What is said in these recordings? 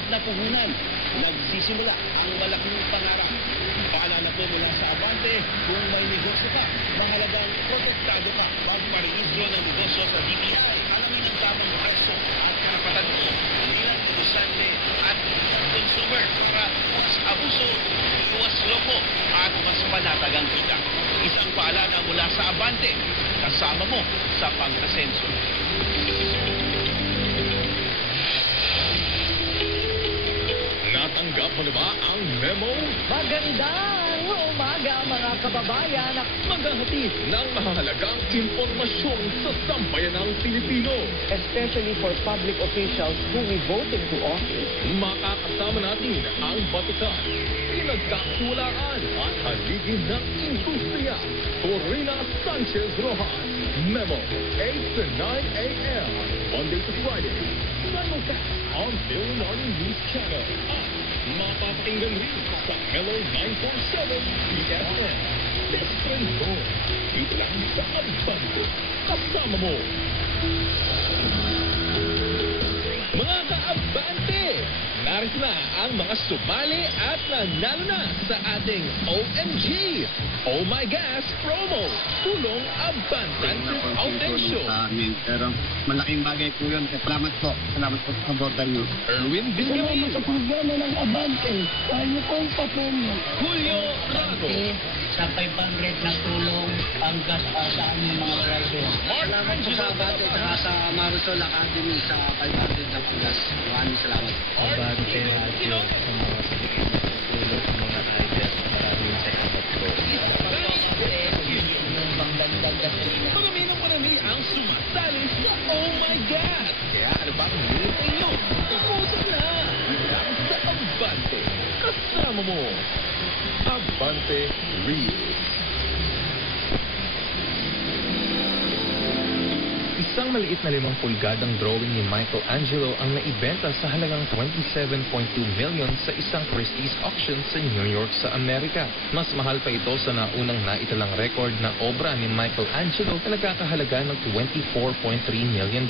maliit na puhunan. Nagsisimula ang malaking pangarap. Paalala po mula sa Abante, kung may negosyo ka, mahalagang protektado ka. Magparehistro ng negosyo sa DTI. Alamin ang tamang presyo at karapatan mo bilang negosyante at consumer para mas abuso, iwas loko at mas panatagang kita. Isang paalala mula sa Abante, kasama mo sa pag-asenso. Natanggap mo na ba ang memo? Magandang umaga mga kababayan. Maghahatid ng mahalagang impormasyon sa sambayanang Pilipino. Especially for public officials who we vote into office. Makakasama natin ang batukan, pinagkakawalaan at haligi ng industriya. Corina Sanchez Rojas. Memo, 8 to 9 a.m. Monday to Friday. Simulcast on Philippine News Channel. At mapapakinggan rin sa Mellow 947 BFM. Best friend mo. Dito lang sa Abante. Kasama mo. Mga ka-Abante! Narito na ang mga sumali at nanalo na sa ating OMG Oh My Gas promo. Tulong Abante Autencio. Pero malaking bagay po yun. Salamat po. Salamat po sa supportan nyo. Erwin Villami. Sa programa ng Abante, tayo pong papremyo. Julio Rado. Sa 500 na tulong ang gas sa aming mga driver. Salamat po sa Abante at sa Marisol Academy sa 500 na panggas. Maraming salamat. Abante Radio sa mga tulong sa mga riders. Maraming salamat po. Marami ng marami ang sumasali sa Oh My God. Kaya ano ba ang hinihintay nyo? Pumunta na lang sa Abante. Kasama mo. Abante Reels. Isang maliit na 5 pulgadang drawing ni Michelangelo ang naibenta sa halagang 27.2 million sa isang Christie's auction sa New York sa Amerika. Mas mahal pa ito sa naunang naitalang record na obra ni Michelangelo na nagkakahalaga ng $24.3 million.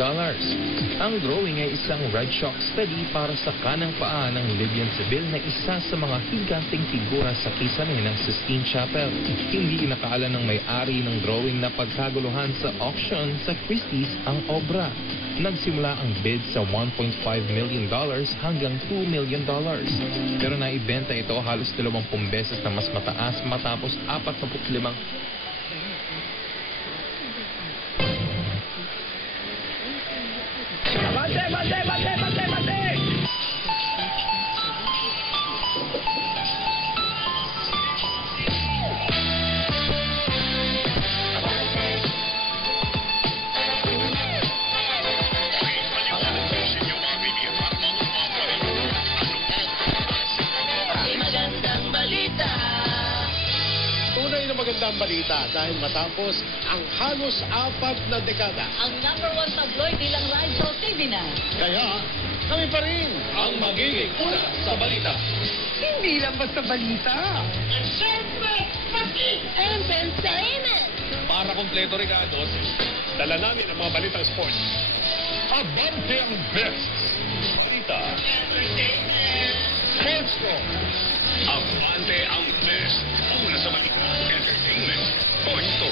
Ang drawing ay isang red chalk study para sa kanang paa ng Libyan Sibyl na isa sa mga higanting figura sa kisame ng Sistine Chapel. Hindi inakaala ng may-ari ng drawing na pagkaguluhan sa auction sa Christie's ang obra. Nagsimula ang bid sa $1.5 million hanggang $2 million. Pero naibenta ito halos 20 beses na mas mataas matapos 45. Abante, abante, abante, abante, abante! Tunay na magandang balita dahil matapos ang halos 4 na dekada. Ang #1 tabloid bilang radyo TV na. Kaya kami pa rin Ang magiging una sa balita. Hindi lang basta balita. Entertainment! Para kompleto regados, dala namin ang mga balitang sports. Abante ang best. Balita. Sports ko! Abante ang best. Una sa balita. Entertainment. Sports to.